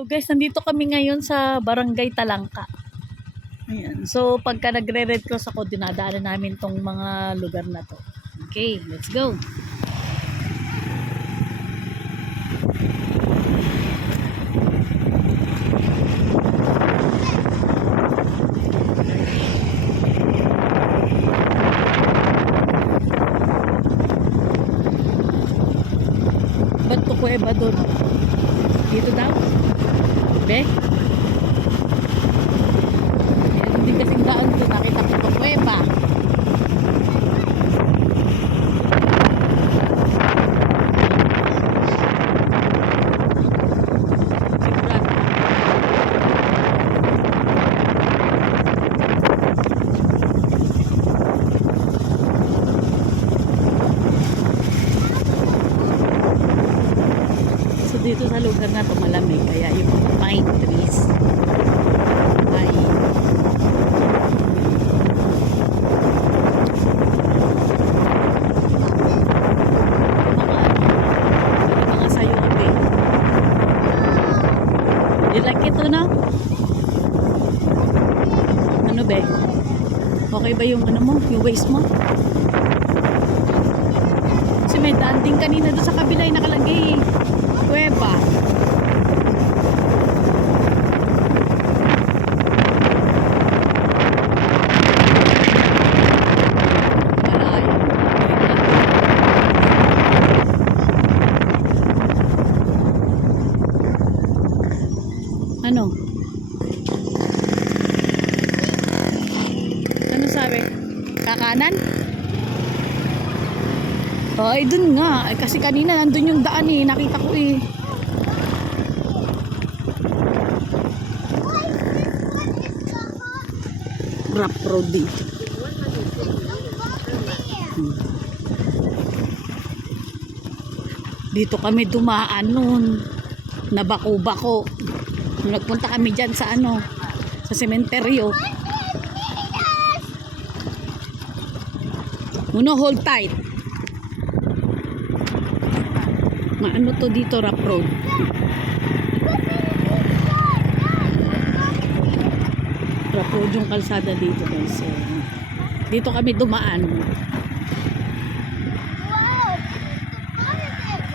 So guys, nandito kami ngayon sa Barangay Talangka. Ayan. So pagka nagre-red cross ako, dinadaanan namin tong mga lugar na to. Okay, let's go. Ba't to kuweba doon? Dito daw? Be? Meron din kasing daan doon. Nakita ko to kuweba. Dito sa lugar na to malamig, kaya yung mga pine trees ay mga sayote. You like it, no? Ano be? Okay ba yung ano mo? Yung waist mo? Kasi may daan din kanina doon sa kabila ay nakalagay kuweba. Ano? Ano sabi? Kakanan? Ay, dun nga. Kasi kanina nandun yung daan eh. Nakita ko eh. Rough road dito. Dito kami dumaan noon. Nabako-bako. Nagpunta kami dyan sa ano, sa sementeryo. Uno, hold tight. Maano to dito, rough road. Rough road yung kalsada dito guys. So, dito kami dumaan.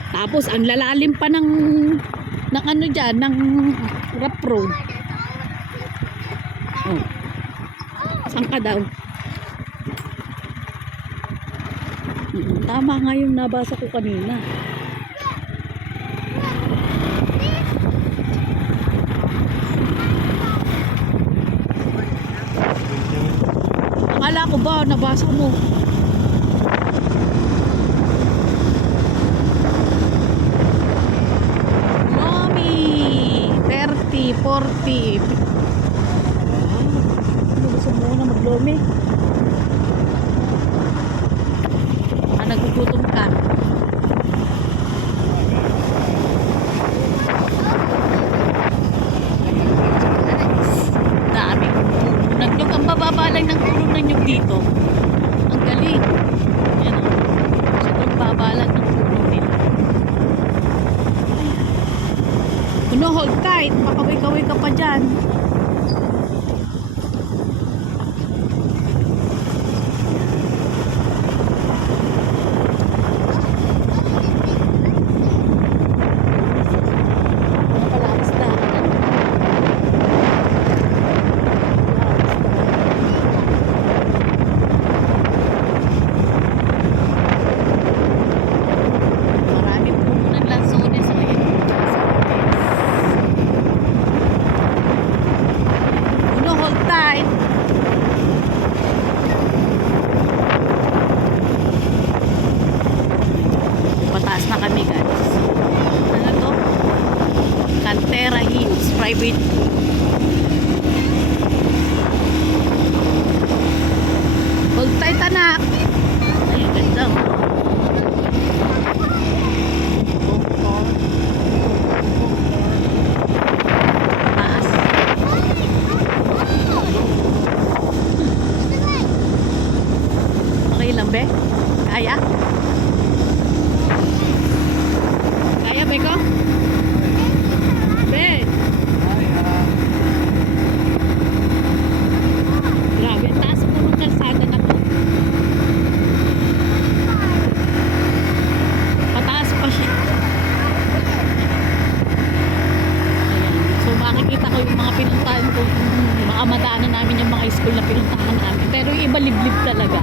Tapos ang lalalim pa ng ano dyan, ng rough road. Oh. Saan ka daw? Tama nga yung nabasa ko kanina. Akala ko ba nabasa mo? Lomi 30, 40. Ano gusto mo na maglomi? Nagugutom ka. Dami nagnyog. Ang bababa lang ng tulong ng nyog dito. Ang galing. Yan o. Sobrang baba lang ng tulong nila. Uno, hold tight. Makaway-kaway ka pa dyan. Pataas na kami guys. Ano to? Cantera Hills Private. Hold tight anak. Ay, ganda. Taas. Okay lang be? Kaya? Kaya be ko? Be? nakikita ko yung mga pinuntahan ko, mga madaanan namin yung mga school na pinuntahan namin. Pero yung iba liblib talaga.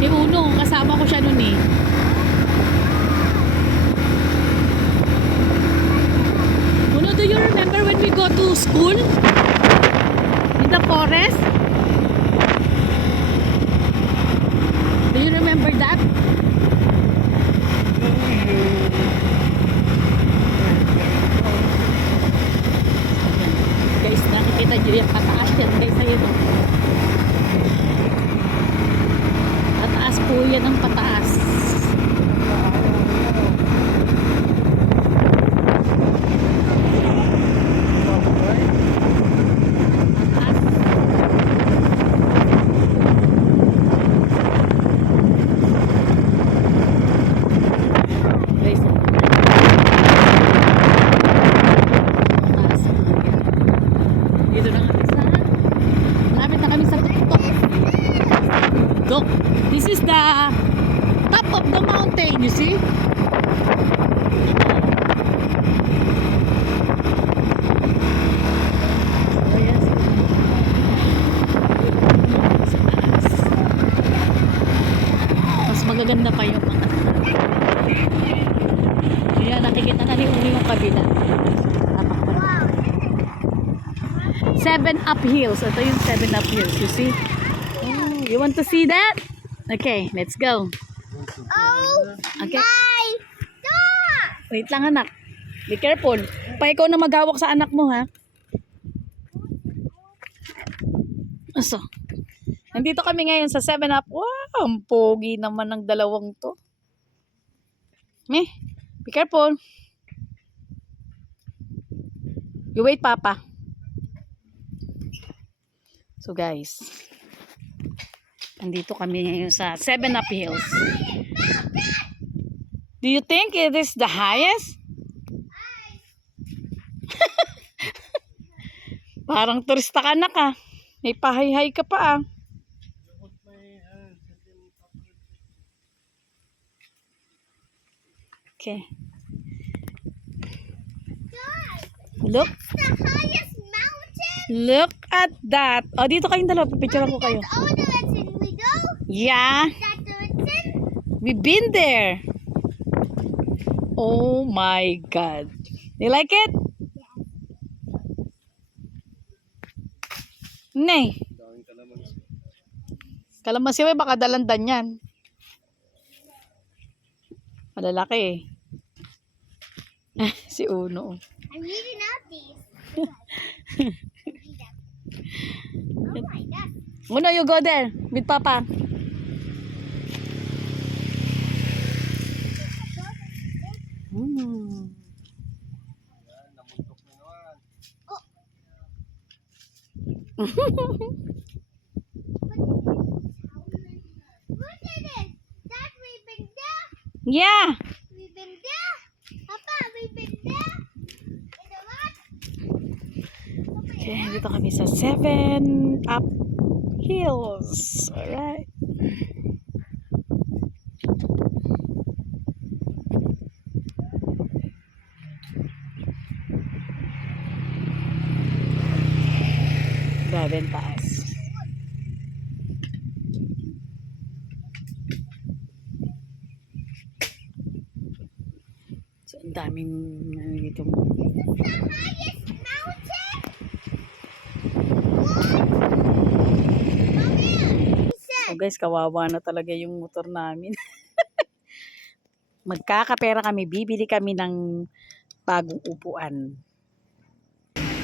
Si Uno, kasama ko siya nun eh. Uno, do you remember when we go to school? In the forest? Do you remember that? Guys, nakikita nyo yung pataas yan guys, ayun o. Pataas po yan ang pataas. Guys, pataas. Dito na kami sa malapit na kami sa tuktok. Look, this is the top of the mountain, you see? So, yes. Sa taas. Mas magaganda pa yung mga ayan, nakikita na ni Uni yung kabila. Wow. 7 up hills. Ito yung 7 up hills, you see? Oh, you want to see that? Okay, let's go. Oh Okay. my God! Wait lang anak. Be careful. Pa ikaw na maghawak sa anak mo ha. So, nandito kami ngayon sa 7 up. Wow, ang pogi naman ng dalawang to. Be careful. You wait, Papa. So guys, nandito kami ngayon sa 7 up hills. Do you think it is the highest? Parang turista ka na ka. May pahay-hay ka pa ah. Okay. Look. The highest mountain? Look at that. O, dito kayong dalawa. Pipicturean ko kayo. That's all the direction we go. Yeah. That direction? We've been there. Oh my God. You like it? Nay. Kalamansi, baka dalandan yan. Malalaki eh. Si Uno. I'm reading out these. Oh my God. Uno, you go there with Papa. Look at it. Dad, we've been there. Yeah. We've been there. Papa, we've been there. In the what? Okay, dito kami sa 7 up hills. Alright. Grabe ang taas. So, ang daming dito. This is the highest mountain. So guys, kawawa na talaga yung motor namin. Magkakapera kami, bibili kami ng bagong upuan.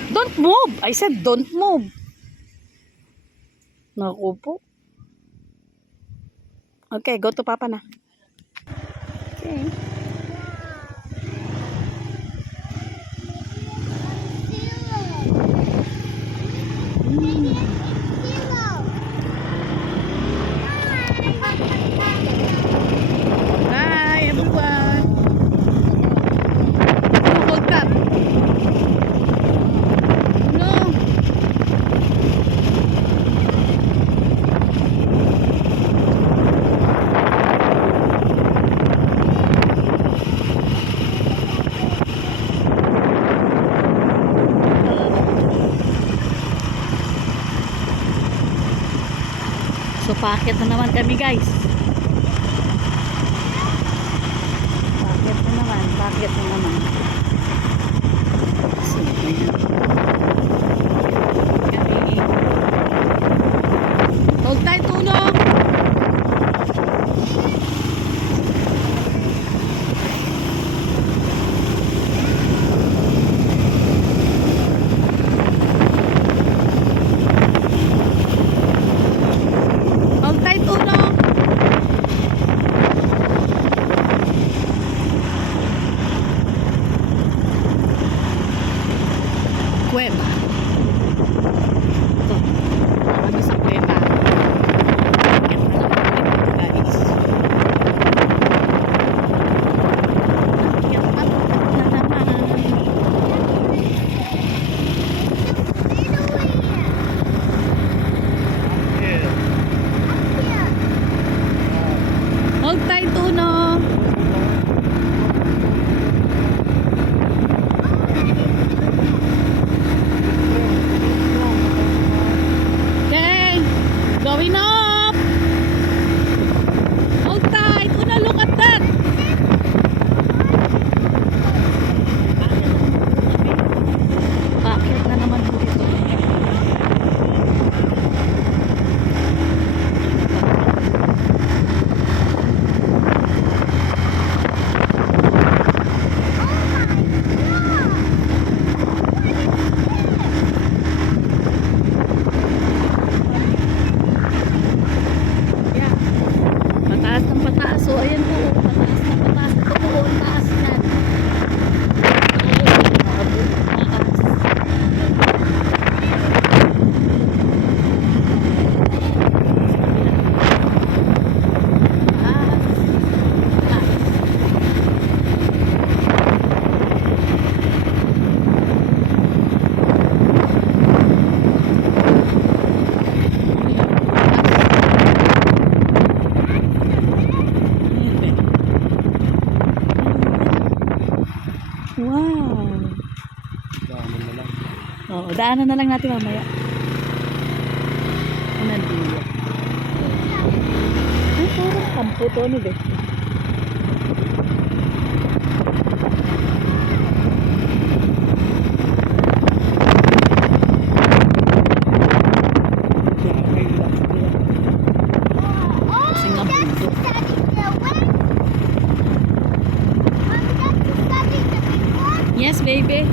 Don't move! I said don't move. Naku po. Okay, go to Papa na. Okay. Hi everyone! Hold that. No! Paakyat na naman kami guys. Paakyat na naman. Paakyat na naman. So, ayan. Kami. Huwag tayo tulong. Huwag tayo tulong. Kuweba. Ito. Kami sa kuweba. Guys. Akyat na naman. Huwag tayo tulong. Okay, going up. Hold tight. Una, look at that. Bakit na naman po ito? Yeah. Pataas ng pataas. So, ayan po. Pataas ng pataas. Ito po. Ang taas yan. Wow. Oo, daanan na lang natin mamaya. Ano dito? Ay, parang kampo to ano ba? Kasi nga bunso. Yes, baby.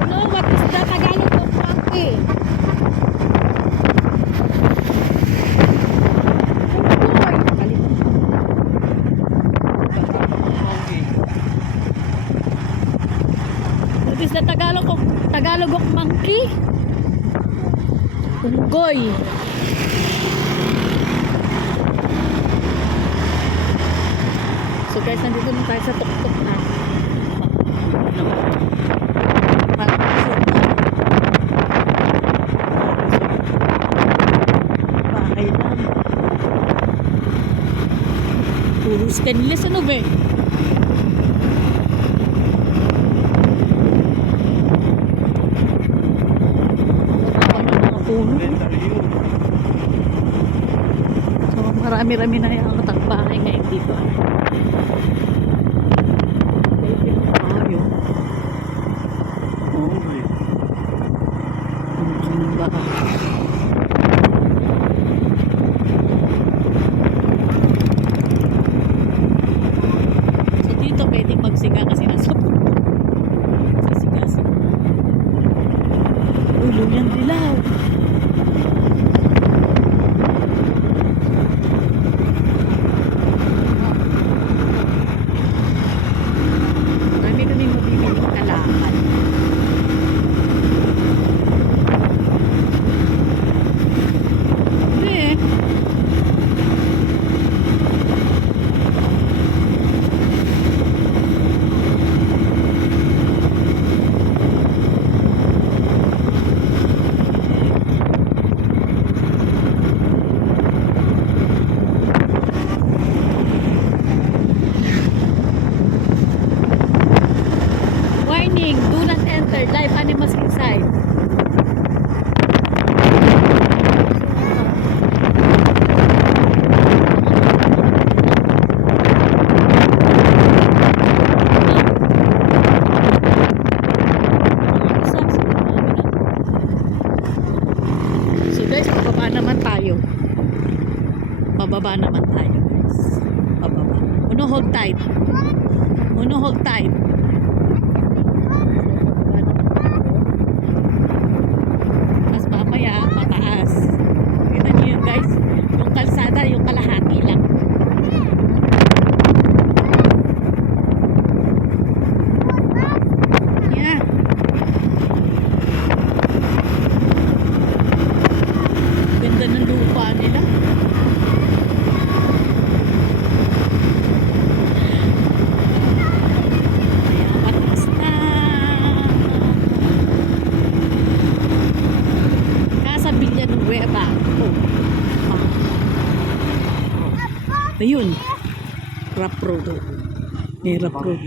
Hello, what is the Tagalog of monkey? What is the Tagalog of monkey? Unggoy. So guys, nandito na tayo sa tuktok na. Bahay lang. Puro stainless ano ba eh? So marami-rami na yung bahay ngayon dito. Tayo. Okay. Ang bahay. So dito pwedeng magsiga kasi nasa sisigasin. Ulo yan dilaw. Marami kami mabibiling kalaman. naman tayo. Pababa naman tayo, guys. Pababa. Uno, hold tight. Uno, hold tight. Tapos mamaya, mataas. Kita niyo yun, guys. Yung kalsada, yung kalahati lang. Yeah. Ganda ng lupa nila. Ayan, mataas na. Casa Villanueva. Oh. Ayun. Rough road. May rough road.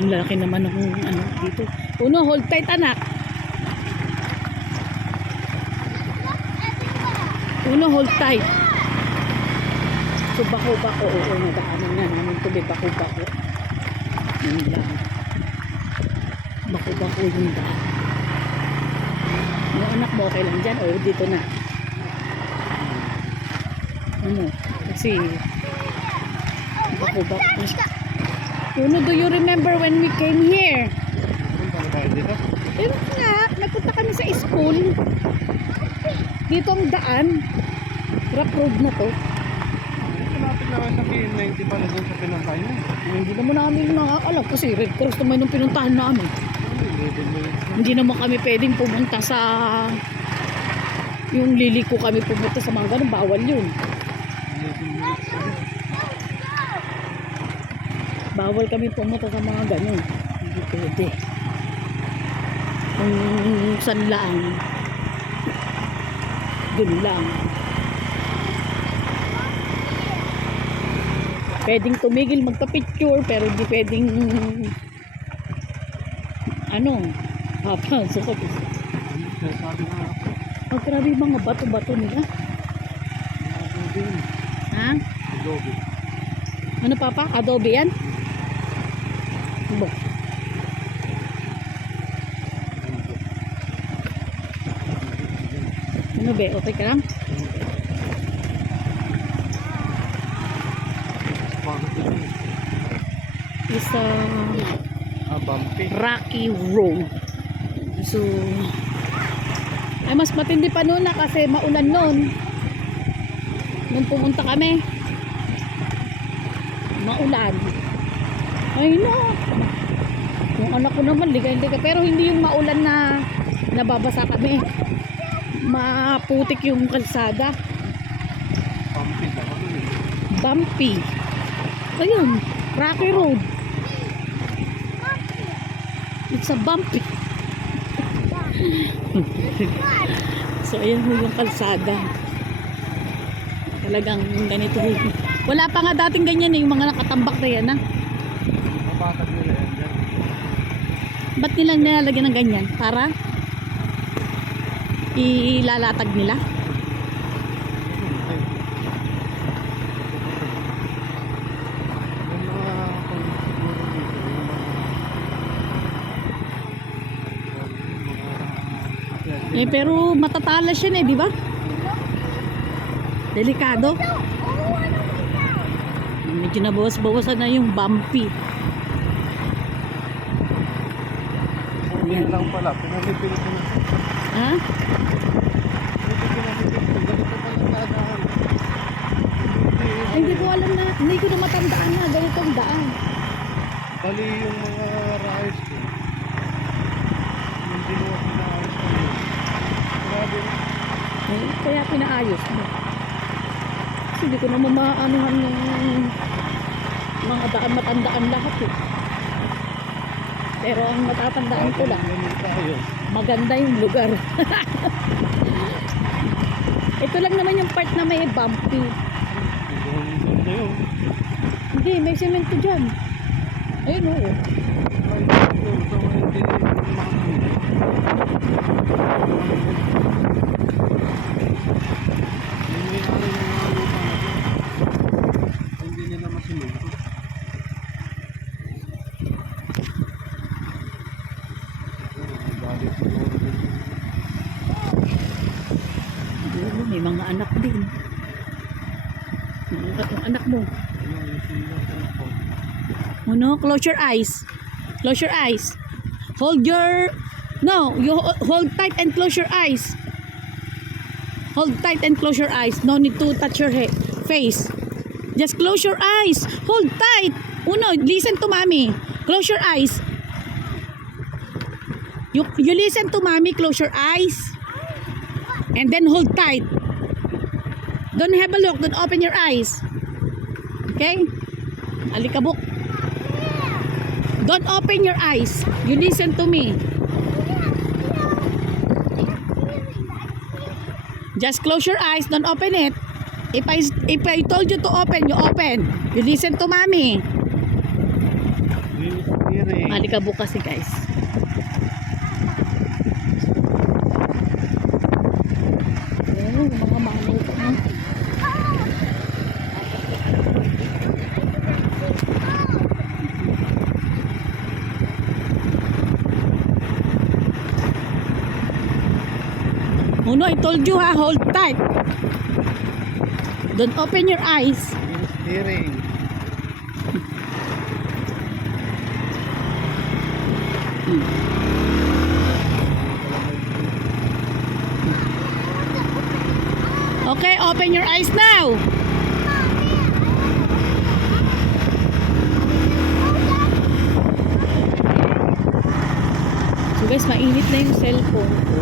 Ang laki naman ng ano dito. Uno, hold tight anak. Uno, hold tight. So bako-bako. Oo, nadaanan na namin ito. May bako-bako. Yun lang. Bako-bako yung daan. Yung anak mo okay lang dyan? O dito na. Ano? Kasi bako-bako. Uno, do you remember when we came here? Pero nga, nagpunta kami sa school. Dito ang daan. Rough road na to. Malapit naman sa P90 pala doon sa pinakain mo. Hindi naman namin nakakalam kasi Red Cross naman yung pinuntahan namin. Hindi naman kami pwedeng pumunta sa yung liliko kami pumunta sa mga ganun. Bawal yun. Bawal kami pumunta sa mga ganun. Hindi pwede. Kung saan lang. Dun lang. Pwedeng tumigil magpa-picture pero hindi pwedeng ano papasok ko. Oh, grabe yung mga bato-bato nila. Ha? Adobe. Ano papa? Adobe yan? Bo. Ano be? Okay ka lang? Is Bumpy. Rocky Road. So, ay mas matindi pa noon na kasi maulan noon. Nung pumunta kami. Maulan. Ay no. Yung anak ko naman liga-liga pero hindi yung maulan na nababasa kami. Maputik yung kalsada. Bumpy daw. Bumpy. Ayun, Rocky Road. It's a bumpy. So ayan ho yung kalsada. Talagang ganito ho. Wala pa nga dating ganyan eh, yung mga nakatambak na yan ha. Mapatag nila yan dyan. Ba't nila nilalagyan ng ganyan? Para ilalatag nila? Eh pero matatalas yan eh, di ba? Delikado. Medyo nabawas-bawasan na yung bumpy. Yan lang pala. Pinalipin ko na. Ha? Ay, hindi ko alam na, hindi ko na matandaan na ganitong daan. Bali yung mga rice ko. Yung ginawa pinaayos ko. Grabe. Eh, kaya pinaayos mo. Kasi hindi ko naman maanuhan ng mga daan matandaan lahat eh. Pero ang matatandaan ko lang, maganda yung lugar. Ito lang naman yung part na may bumpy. Hindi, may semento dyan. Ayun oo. Hindi nila masinunod. May mga anak din. Yung anak mo. Ano? Close your eyes. Close your eyes. Hold your... No, you hold tight and close your eyes. Hold tight and close your eyes. No need to touch your face. Just close your eyes. Hold tight. Uno, listen to mommy. Close your eyes. You listen to mommy. Close your eyes. And then hold tight. Don't have a look. Don't open your eyes. Okay? Alikabok. Don't open your eyes. You listen to me. Just close your eyes. Don't open it. If I told you to open, you open. You listen to mommy. Alikabok kasi guys. Oh, mga mano ko na. Oh no, I told you ha, hold tight. Don't open your eyes. Steering. Okay, open your eyes now. So guys, mainit na yung cellphone ko.